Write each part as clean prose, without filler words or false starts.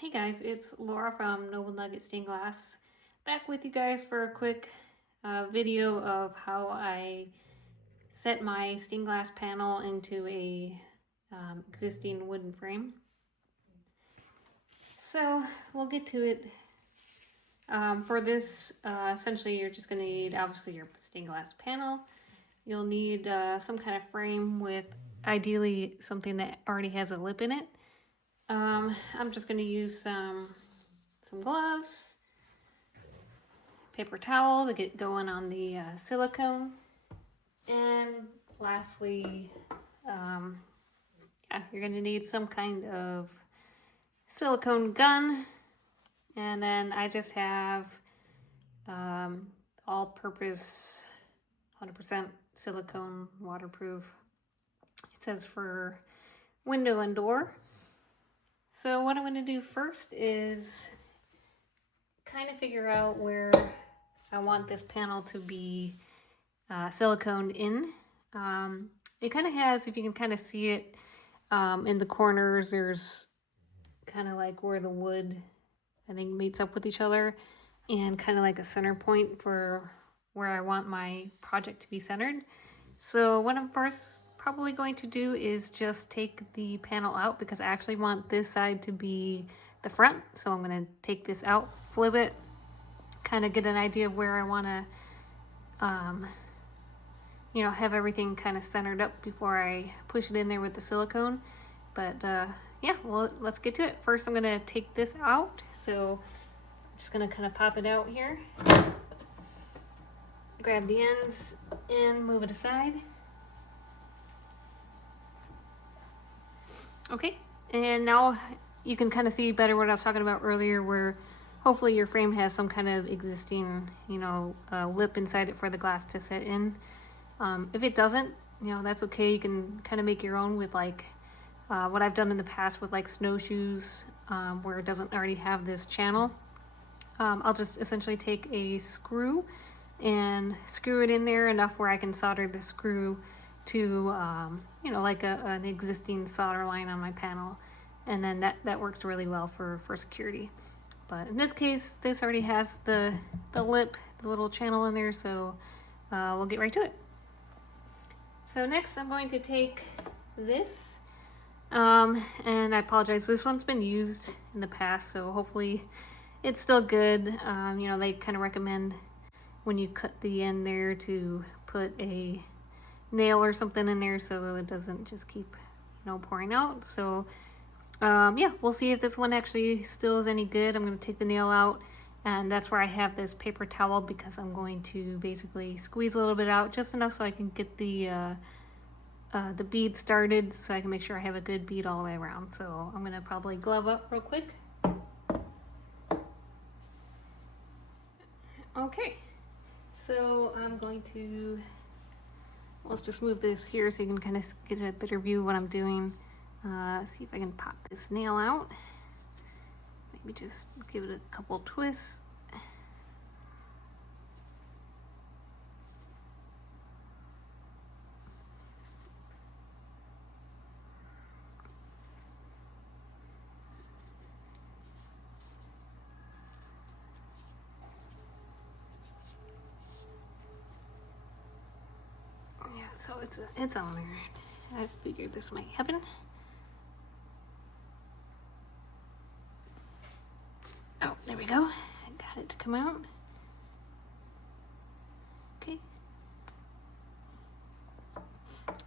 Hey guys, it's Laura from Noble Nugget Stained Glass, back with you guys for a quick video of how I set my stained glass panel into a existing wooden frame. So we'll get to it. For this, essentially you're just going to need obviously your stained glass panel. You'll need some kind of frame with ideally something that already has a lip in it. I'm just going to use some gloves, paper towel to get going on the silicone, and lastly, you're going to need some kind of silicone gun, and then I just have all-purpose 100% silicone waterproof. It says for window and door. So what I'm going to do first is kind of figure out where I want this panel to be siliconed in. It kind of has, if you can kind of see it in the corners, there's kind of like where the wood, I think, meets up with each other, and kind of like a center point for where I want my project to be centered. So what I'm first probably going to do is just take the panel out, because I actually want this side to be the front. So I'm going to take this out, flip it, kind of get an idea of where I want to have everything kind of centered up before I push it in there with the silicone. But yeah, well, let's get to it. First, I'm gonna take this out. So I'm just gonna kind of pop it out here, grab the ends and move it aside. Okay, and now you can kind of see better what I was talking about earlier, where hopefully your frame has some kind of existing, lip inside it for the glass to set in. If it doesn't, that's okay. You can kind of make your own with like what I've done in the past with like snowshoes, where it doesn't already have this channel. I'll just essentially take a screw and screw it in there enough where I can solder the screw to, like an existing solder line on my panel. And then that works really well for security. But in this case, this already has the lip, the little channel in there, so we'll get right to it. So next I'm going to take this, and I apologize, this one's been used in the past, so hopefully it's still good. They kind of recommend when you cut the end there to put a nail or something in there so it doesn't just keep, pouring out. So yeah, we'll see if this one actually still is any good. I'm going to take the nail out, and that's where I have this paper towel, because I'm going to basically squeeze a little bit out, just enough so I can get the bead started, so I can make sure I have a good bead all the way around. So I'm going to probably glove up real quick. Okay, so I'm going to, let's just move this here so you can kind of get a better view of what I'm doing. See if I can pop this nail out. Maybe just give it a couple twists. Yeah, so it's on there. I figured this might happen. Oh, there we go. I got it to come out. Okay.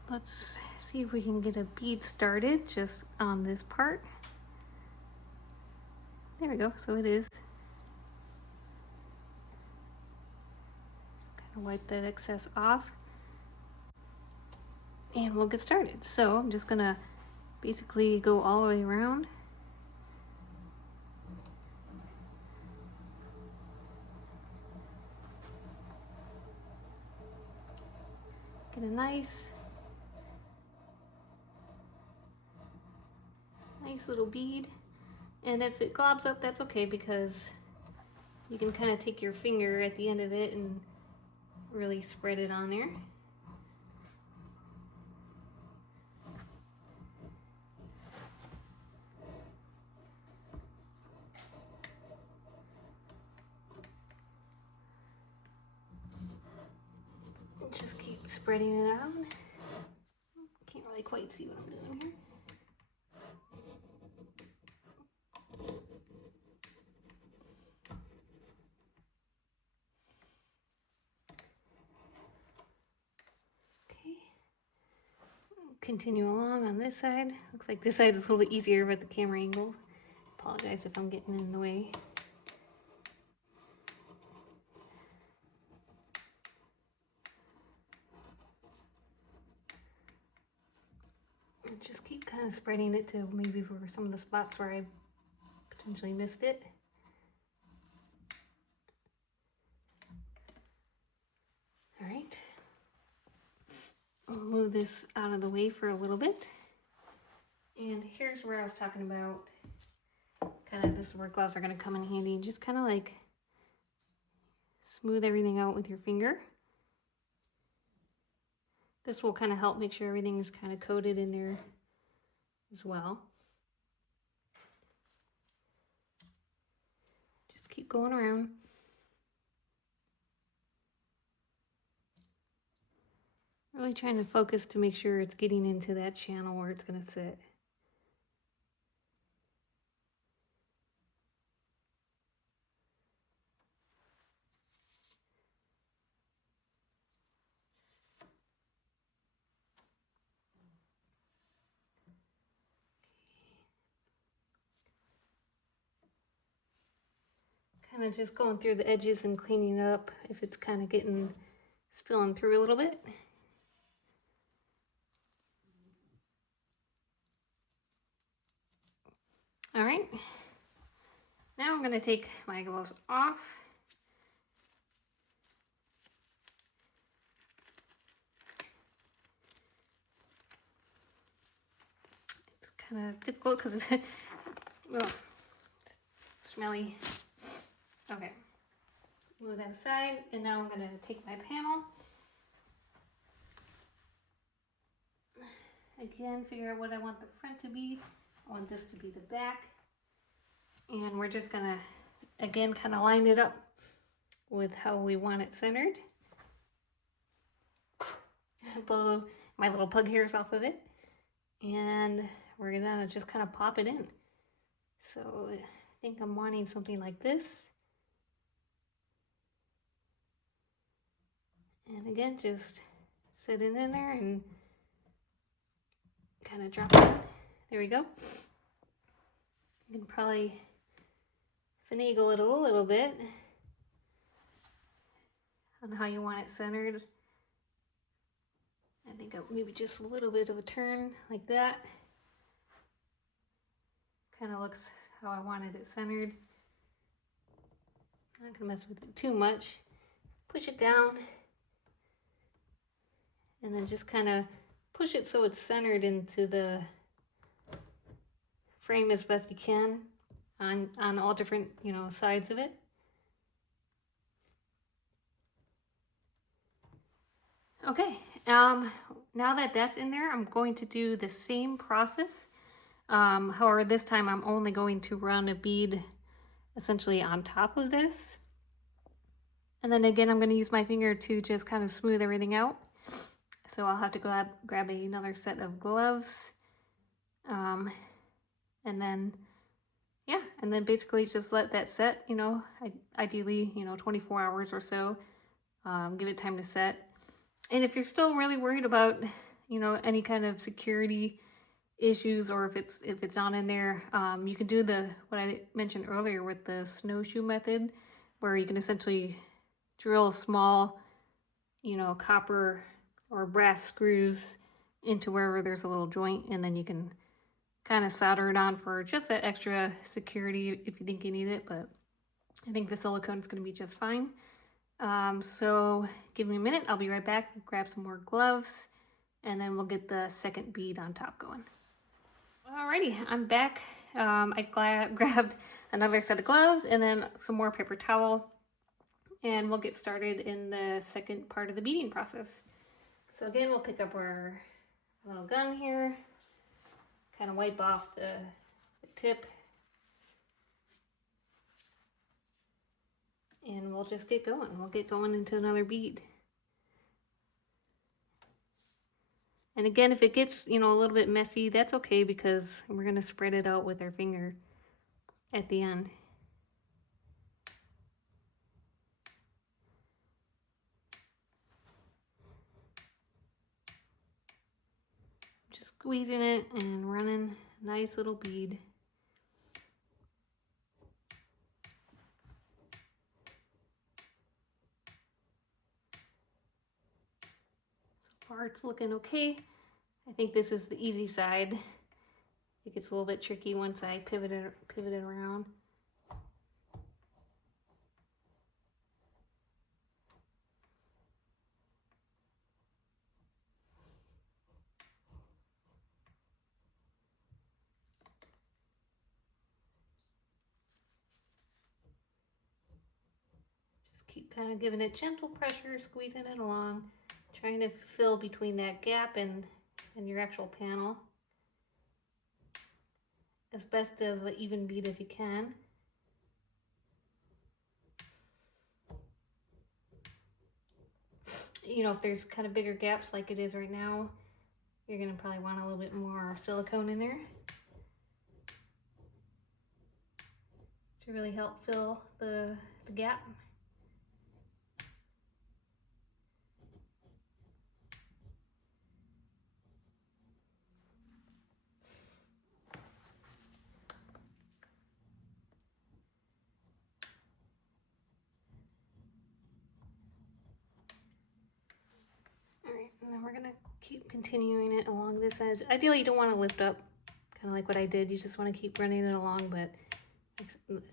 Let's see if we can get a bead started just on this part. There we go. So it is. Kind of wipe that excess off, and we'll get started. So I'm just gonna basically go all the way around. Get a nice little bead, and if it globs up, that's okay, because you can kind of take your finger at the end of it and really spread it on there. spreading it out. Can't really quite see what I'm doing here. Okay. Continue along on this side. Looks like this side is a little bit easier with the camera angle. Apologize if I'm getting in the way. Just keep kind of spreading it to maybe for some of the spots where I potentially missed it. All right. I'll move this out of the way for a little bit. And here's where I was talking about, kind of this is where gloves are going to come in handy. Just kind of like smooth everything out with your finger. This will kind of help make sure everything is kind of coated in there as well. Just keep going around. Really trying to focus to make sure it's getting into that channel where it's going to sit. Kind of just going through the edges and cleaning up if it's kind of getting spilling through a little bit. All right, now I'm going to take my gloves off. It's kind of difficult because it's well, smelly. Okay, move that aside, and now I'm going to take my panel. Again, figure out what I want the front to be. I want this to be the back. And we're just gonna, again, kind of line it up with how we want it centered. Blow my little pug hairs off of it. And we're gonna just kind of pop it in. So I think I'm wanting something like this. And again, just set it in there and kind of drop it in. There we go. You can probably finagle it a little bit on how you want it centered. I think maybe just a little bit of a turn like that. Kind of looks how I wanted it centered. Not gonna mess with it too much. Push it down and then just kind of push it so it's centered into the frame as best you can on all different, sides of it. Okay, now that that's in there, I'm going to do the same process. However, this time I'm only going to run a bead essentially on top of this. And then again, I'm going to use my finger to just kind of smooth everything out. So I'll have to grab another set of gloves. And then, yeah, and then basically just let that set, ideally, 24 hours or so. Give it time to set. And if you're still really worried about, any kind of security issues, or if it's not in there, you can do what I mentioned earlier with the snowshoe method, where you can essentially drill small, copper or brass screws into wherever there's a little joint, and then you can kind of solder it on for just that extra security if you think you need it. But I think the silicone is going to be just fine. So give me a minute, I'll be right back, grab some more gloves, and then we'll get the second bead on top going. Alrighty, I'm back. I grabbed another set of gloves and then some more paper towel, and we'll get started in the second part of the beading process. So again, we'll pick up our little gun here, kind of wipe off the tip, and we'll just get going. We'll get going into another bead. And again, if it gets, you know, a little bit messy, that's okay because we're going to spread it out with our finger at the end. Just squeezing it and running a nice little bead. So far it's looking okay. I think this is the easy side. It gets a little bit tricky once I pivot it around. Just keep kind of giving it gentle pressure, squeezing it along, trying to fill between that gap and your actual panel as best of an even bead as you can. You know, if there's kind of bigger gaps like it is right now, you're going to probably want a little bit more silicone in there to really help fill the gap. Alright, and then we're going to keep continuing it along this edge. Ideally, you don't want to lift up, kind of like what I did. You just want to keep running it along, but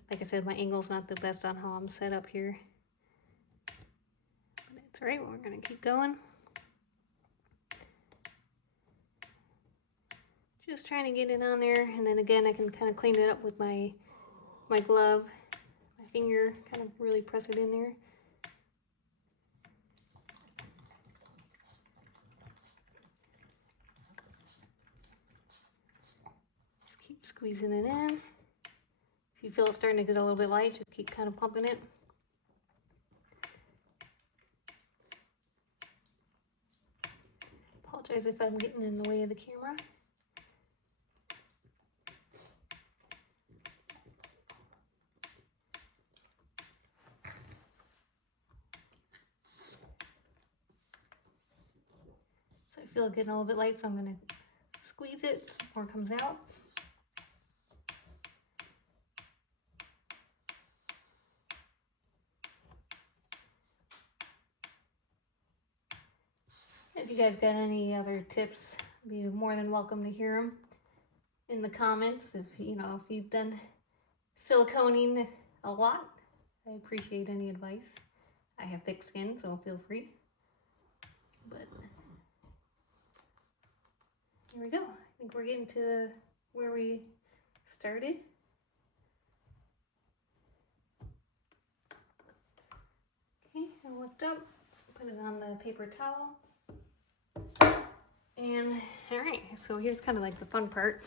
like I said, my angle's not the best on how I'm set up here. But it's alright, we're going to keep going. Just trying to get it on there, and then again, I can kind of clean it up with my glove, my finger, kind of really press it in there. Just keep squeezing it in. If you feel it starting to get a little bit light, just keep kind of pumping it. Apologize if I'm getting in the way of the camera. So I feel it getting a little bit light, so I'm going to squeeze it before it comes out. If you guys got any other tips, I'd be more than welcome to hear them in the comments. If you've done siliconing a lot, I appreciate any advice. I have thick skin, so feel free. But here we go. I think we're getting to where we started. Okay, I lift up, put it on the paper towel. And all right, so here's kind of like the fun part.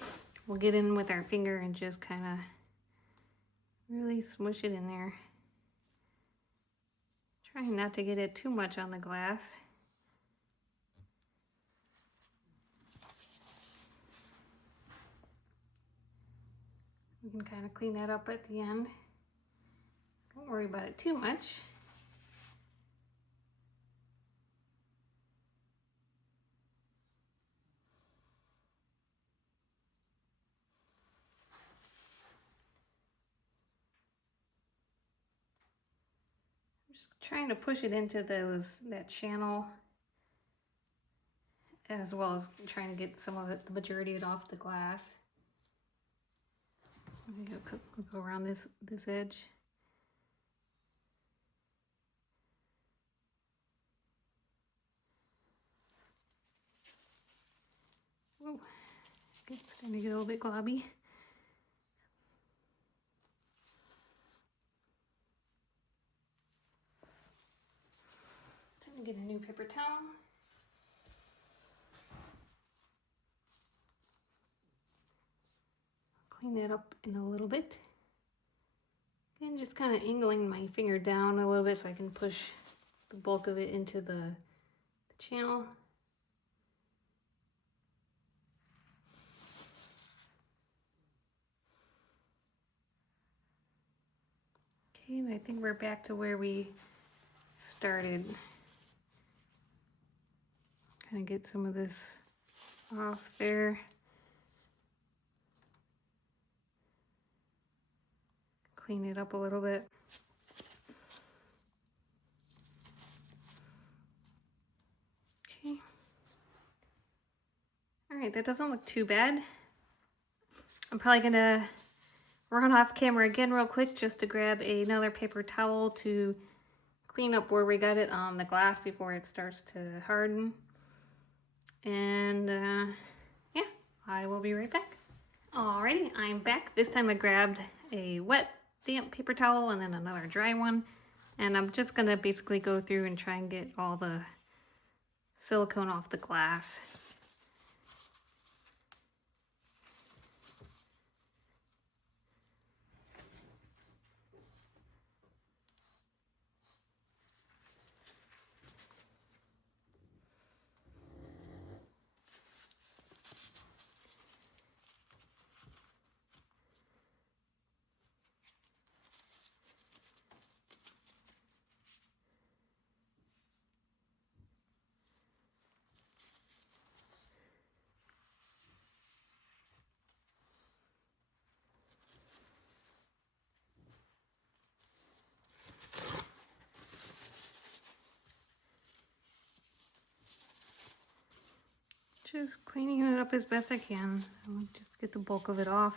We'll get in with our finger and just kind of really smush it in there. Trying not to get it too much on the glass. We can kind of clean that up at the end. Don't worry about it too much. Just trying to push it into that channel, as well as trying to get some of it, the majority of it off the glass. We'll go around this edge. Oh, it's starting to get a little bit globby. Time to get a new paper towel. Clean that up in a little bit. And just kind of angling my finger down a little bit so I can push the bulk of it into the channel. Okay, and I think we're back to where we started. Kind of get some of this off there. Clean it up a little bit. Okay. All right, that doesn't look too bad. I'm probably gonna run off camera again real quick just to grab another paper towel to clean up where we got it on the glass before it starts to harden. And yeah, I will be right back. Alrighty, I'm back. This time I grabbed a wet, damp paper towel and then another dry one. And I'm just gonna basically go through and try and get all the silicone off the glass. Just cleaning it up as best I can. I'll just get the bulk of it off.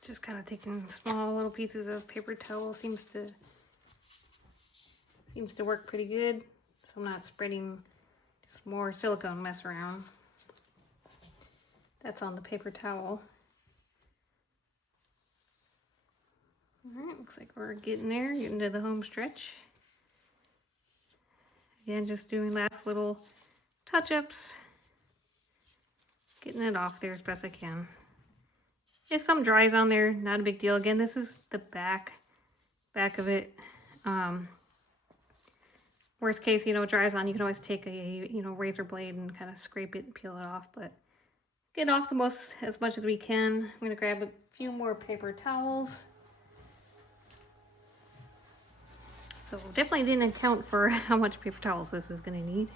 Just kind of taking small little pieces of paper towel seems to work pretty good. So I'm not spreading just more silicone mess around. That's on the paper towel. All right, looks like we're getting there, getting to the home stretch. Again, just doing last little touch-ups, getting it off there as best I can. If some dries on there, not a big deal. Again, this is the back of it. Worst case, it dries on, you can always take a razor blade and kind of scrape it and peel it off, but get off as much as we can. I'm gonna grab a few more paper towels. So definitely didn't account for how much paper towels this is gonna need.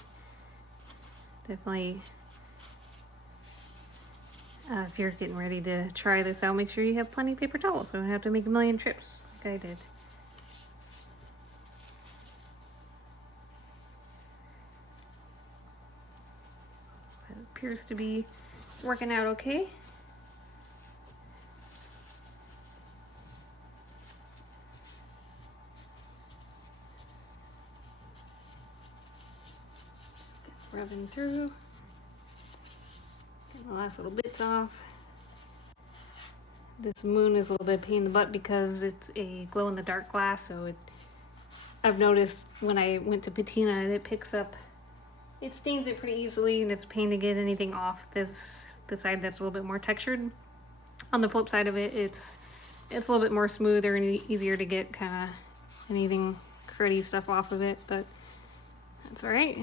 Definitely, if you're getting ready to try this out, make sure you have plenty of paper towels so you don't have to make a million trips like I did. It appears to be working out okay. Rubbing through, getting the last little bits off. This moon is a little bit of a pain in the butt because it's a glow-in-the-dark glass, so I've noticed when I went to patina, it stains it pretty easily, and it's a pain to get anything off the side that's a little bit more textured. On the flip side of it, it's a little bit more smoother and easier to get kind of anything cruddy stuff off of it, but that's all right.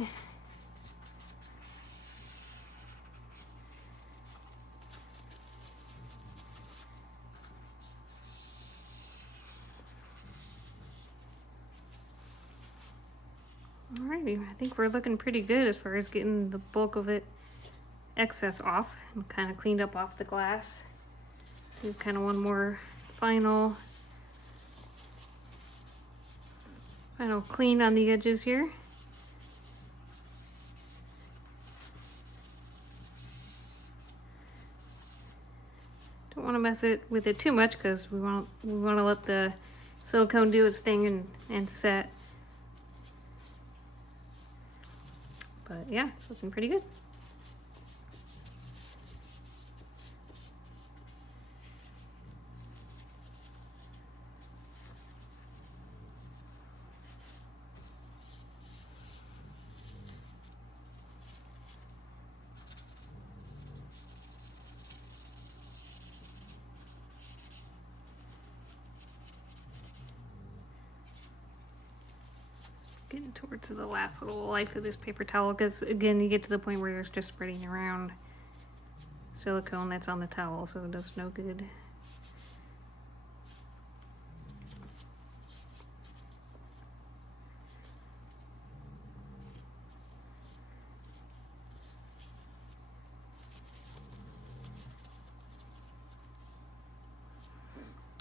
Alrighty, I think we're looking pretty good as far as getting the bulk of it excess off and kind of cleaned up off the glass. Do kind of one more final clean on the edges here. Don't want to mess with it too much because we want to let the silicone do its thing and set. But yeah, it's looking pretty good. Getting towards the last little life of this paper towel, because again, you get to the point where it's just spreading around silicone that's on the towel, so it does no good.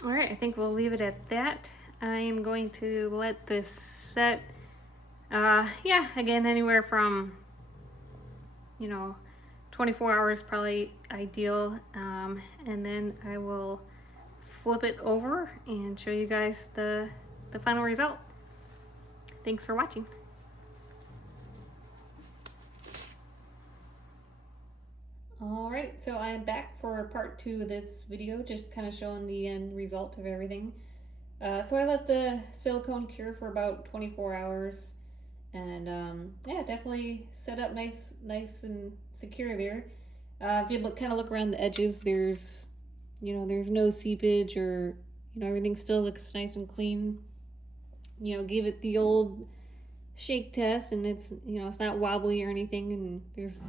All right, I think we'll leave it at that. I am going to let this set, yeah, again, anywhere from, 24 hours probably ideal. And then I will flip it over and show you guys the final result. Thanks for watching. Alright, so I'm back for part 2 of this video, just kind of showing the end result of everything. So I let the silicone cure for about 24 hours, and yeah, definitely set up nice and secure there. If you kind of look around the edges, there's no seepage, or everything still looks nice and clean. Give it the old shake test, and it's not wobbly or anything, and there's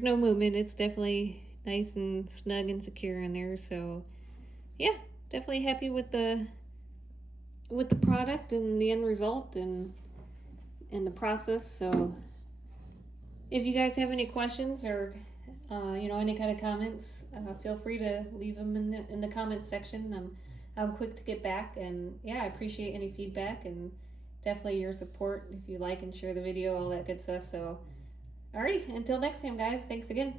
no movement. It's definitely nice and snug and secure in there. So yeah, definitely happy with the product and the end result and the process. So if you guys have any questions or any kind of comments, feel free to leave them in the comment section. I'm quick to get back, and yeah, I appreciate any feedback and definitely your support if you like and share the video, all that good stuff. So alrighty, until next time, guys, thanks again.